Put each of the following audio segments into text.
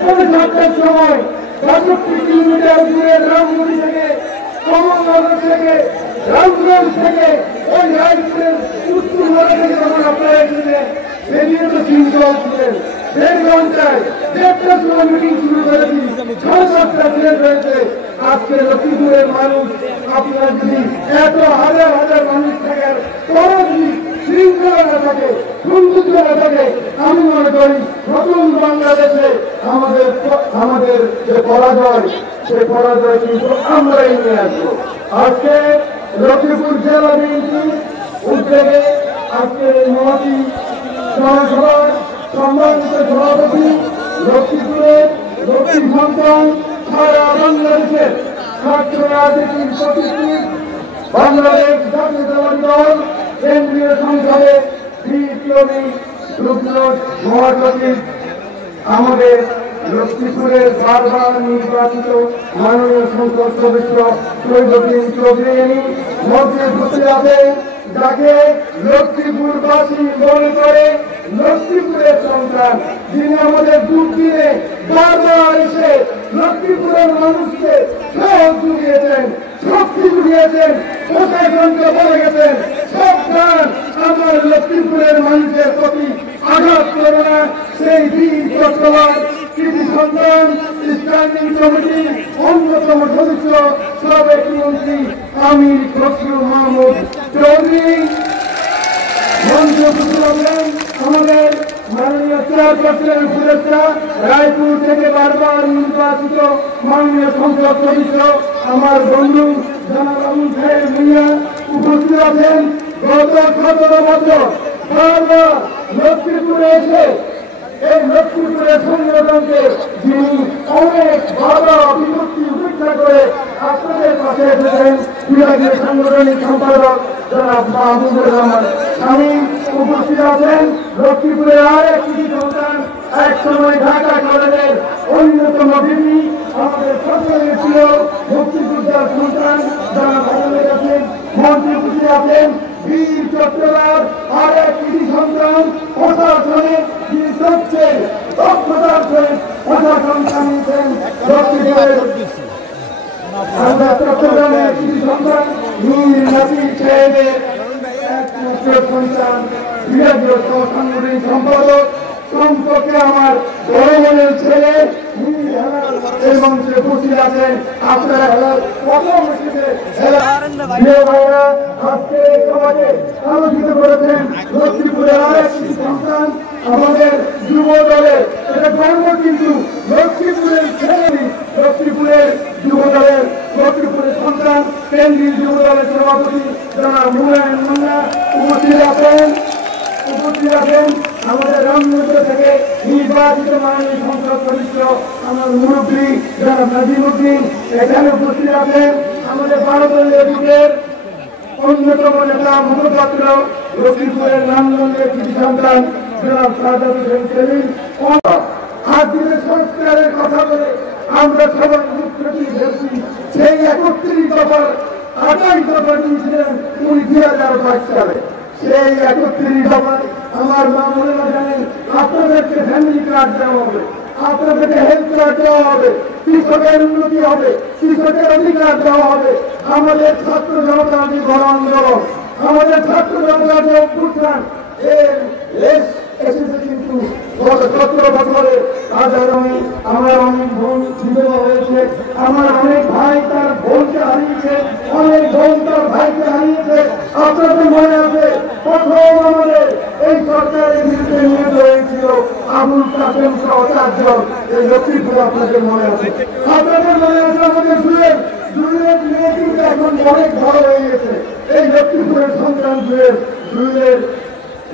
পৌনে 7টার সময় 65 কিলোমিটার দূরে রামমুড়ি থেকে, কমলনগর থেকে, রামগঞ্জ থেকে, ওই রায়পুরের উত্তরপাড়া থেকে যখন আপনারা এসেছিলেন, সেদিনে তো সিন্ধল ছিলেন। 1.5 ঘন্টায় 1.5টার সময় মিটিং শুরু করেছি, 6-7টা শেষ হয়েছে। আজকে লক্ষ্মীপুরের মানুষ, আপনার যদি এত হাজার হাজার মানুষ থাকার পরও যদি শৃঙ্খলা না থাকে, বন্ধুত্ব না থাকে, আমি মনে করি নতুন বাংলাদেশে আমাদের যে পরাজয়, সেই পরাজয় কিন্তু আমরাই নিয়ে আসবো। আজকে লক্ষ্মীপুর জেলা বিএনপি উদ্যোগে আজকের এই মহাতি জনসভার সম্মানিত সভাপতি, লক্ষ্মীপুরের লক্ষ্মী সন্তান, সারা বাংলাদেশের ছাত্র রাজনীতির প্রতিষ্ঠিত বাংলাদেশ জাতীয়তাবাদী দল কেন্দ্রীয় সংসদে বিপ্লবী যুগ্ম মহাসচিব, আমাদের লক্ষ্মীপুরের বারবার নির্বাচিত মাননীয় সংসদ সদস্য শহীদুদ্দিন চৌধুরী মধ্যে বসে আছে, যাকে লক্ষ্মীপুরবাসী মনে করে লক্ষ্মীপুরের সন্তান, যিনি আমাদের দুঃখ দিনে বারবার এসে লক্ষ্মীপুরের মানুষকে সাহস জুগিয়েছেন, শক্তি জুগিয়েছেন, প্রশাসনকে বলে গেছেন সাবধান, আমার লক্ষ্মীপুরের মানুষের প্রতি আঘাত করে না। সেই বীর চট্টলার কৃতি সন্তান, স্ট্যান্ডিং কমিটির অন্যতম সদস্য, সাবেক মন্ত্রী আমির খসরু মাহমুদ চৌধুরী মঞ্চে উপস্থিত হলেন। আমাদের মাননীয় চেয়ারপারসন উপদেষ্টা, রায়পুর থেকে বারবার নির্বাচিত মাননীয় সংসদ সদস্য আমার বন্ধু জনাব আবুল খায়ের ভূঁইয়া উপস্থিত আছেন। গত 17 বছর বারবার লক্ষ্মীপুরে এসে এই লক্ষ্মীপুরের সংগঠনকে যিনি অনেক বাধা বিপত্তি উপেক্ষা করে আপনাদের পাশে এসেছেন, বিভাগীয় সাংগঠনিক সম্পাদক জনাব মাহবুবুর রহমান স্বামী উপস্থিত আছেন। লক্ষ্মীপুরের আরেক কৃতি সন্তান, এক সময় ঢাকা কলেজের অন্যতম ভিপি, আমাদের সকলের ছিল মুক্তিযোদ্ধার সন্তান জনাব আবুল কাসেম মন্ত্রী উপস্থিত আছেন। বীর চট্টলার আরেক কৃতি সন্তান, প্রশাসনে যিনি সবচেয়ে দক্ষতার সহিত প্রশাসন চালিয়েছেন লক্ষ্মীপুরের চট্টগ্রামের কৃতি সন্তান মীর নাসির সাহেবের একমাত্র সন্তান, বিভাগীয় সাংগঠনিক সম্পাদক সম্পর্কে আমার বড় বোনের ছেলে এই মঞ্চে উপস্থিত আছেন। আপনারা খেলার প্রথম আজকে এই সমাজে আলোচিত করেছেন লক্ষ্মীপুরের আরেক সন্তান, আমাদের যুব দলের, এটা গর্ব কিন্তু লক্ষ্মীপুরের ছেলে, লক্ষ্মীপুরের যুব দলের, লক্ষ্মীপুরের সন্তান, কেন্দ্রীয় যুব দলের সভাপতি জনাব মুলায়ম মুন্না উপস্থিত আছেন। আমাদের রামগঞ্জ থেকে নির্বাচিত মাননীয় সংসদ সদস্য আমার মুরব্বী জনাব নাজিমউদ্দিন এখানে উপস্থিত আছেন। আমাদের ভারতীয় দিকের অন্যতম নেতা মুখপাত্র, লক্ষ্মীপুরের রামগঞ্জের কৃতি সন্তান জনাব সাদাত হোসেন সেলিম। আজকের সংস্কারের কথা বলে আমরা সবাই মুখ্যমন্ত্রী ভেবেছি, সেই 31 দফার 28 দফা দিয়েছিলেন উনি 2022 সালে। সেই 31 দফায় আমার মা বোনেরা জানেন, আপনাদেরকে ফ্যামিলি কার্ড দেওয়া হবে, আপনাদেরকে হেলথ কার্ড দেওয়া হবে, কৃষকের উন্নতি হবে, কৃষকের অধিকার দেওয়া হবে। আমাদের ছাত্র জনতার যে গণ আন্দোলন, আমাদের ছাত্র জনতার যে অভ্যুত্থান, এসেছে কিন্তু গত 17 বছরে আমার অনেক বোন বিধবা হয়েছে, আমার অনেক ভাই তার বোনকে হারিয়েছে, অনেক বোন তার ভাইকে হারিয়েছে। আপনাদের মনে আছে প্রথম আমাদের এই সরকারের বিরুদ্ধে নিয়োগ হয়েছিল আবুল কাসেম সহ 4 জন, এই লক্ষ্মীপুরে আপনাদের মনে আছে। আপনাদের মনে আছে আমাদের জুয়েল মেয়ে কিন্তু এখন অনেক বড় হয়ে গেছে। এই লক্ষ্মীপুরের সন্তান জুয়েলের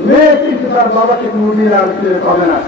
মেয়ে কিন্তু তার বাবাকে মুরগির আর ফিরে পাবে না।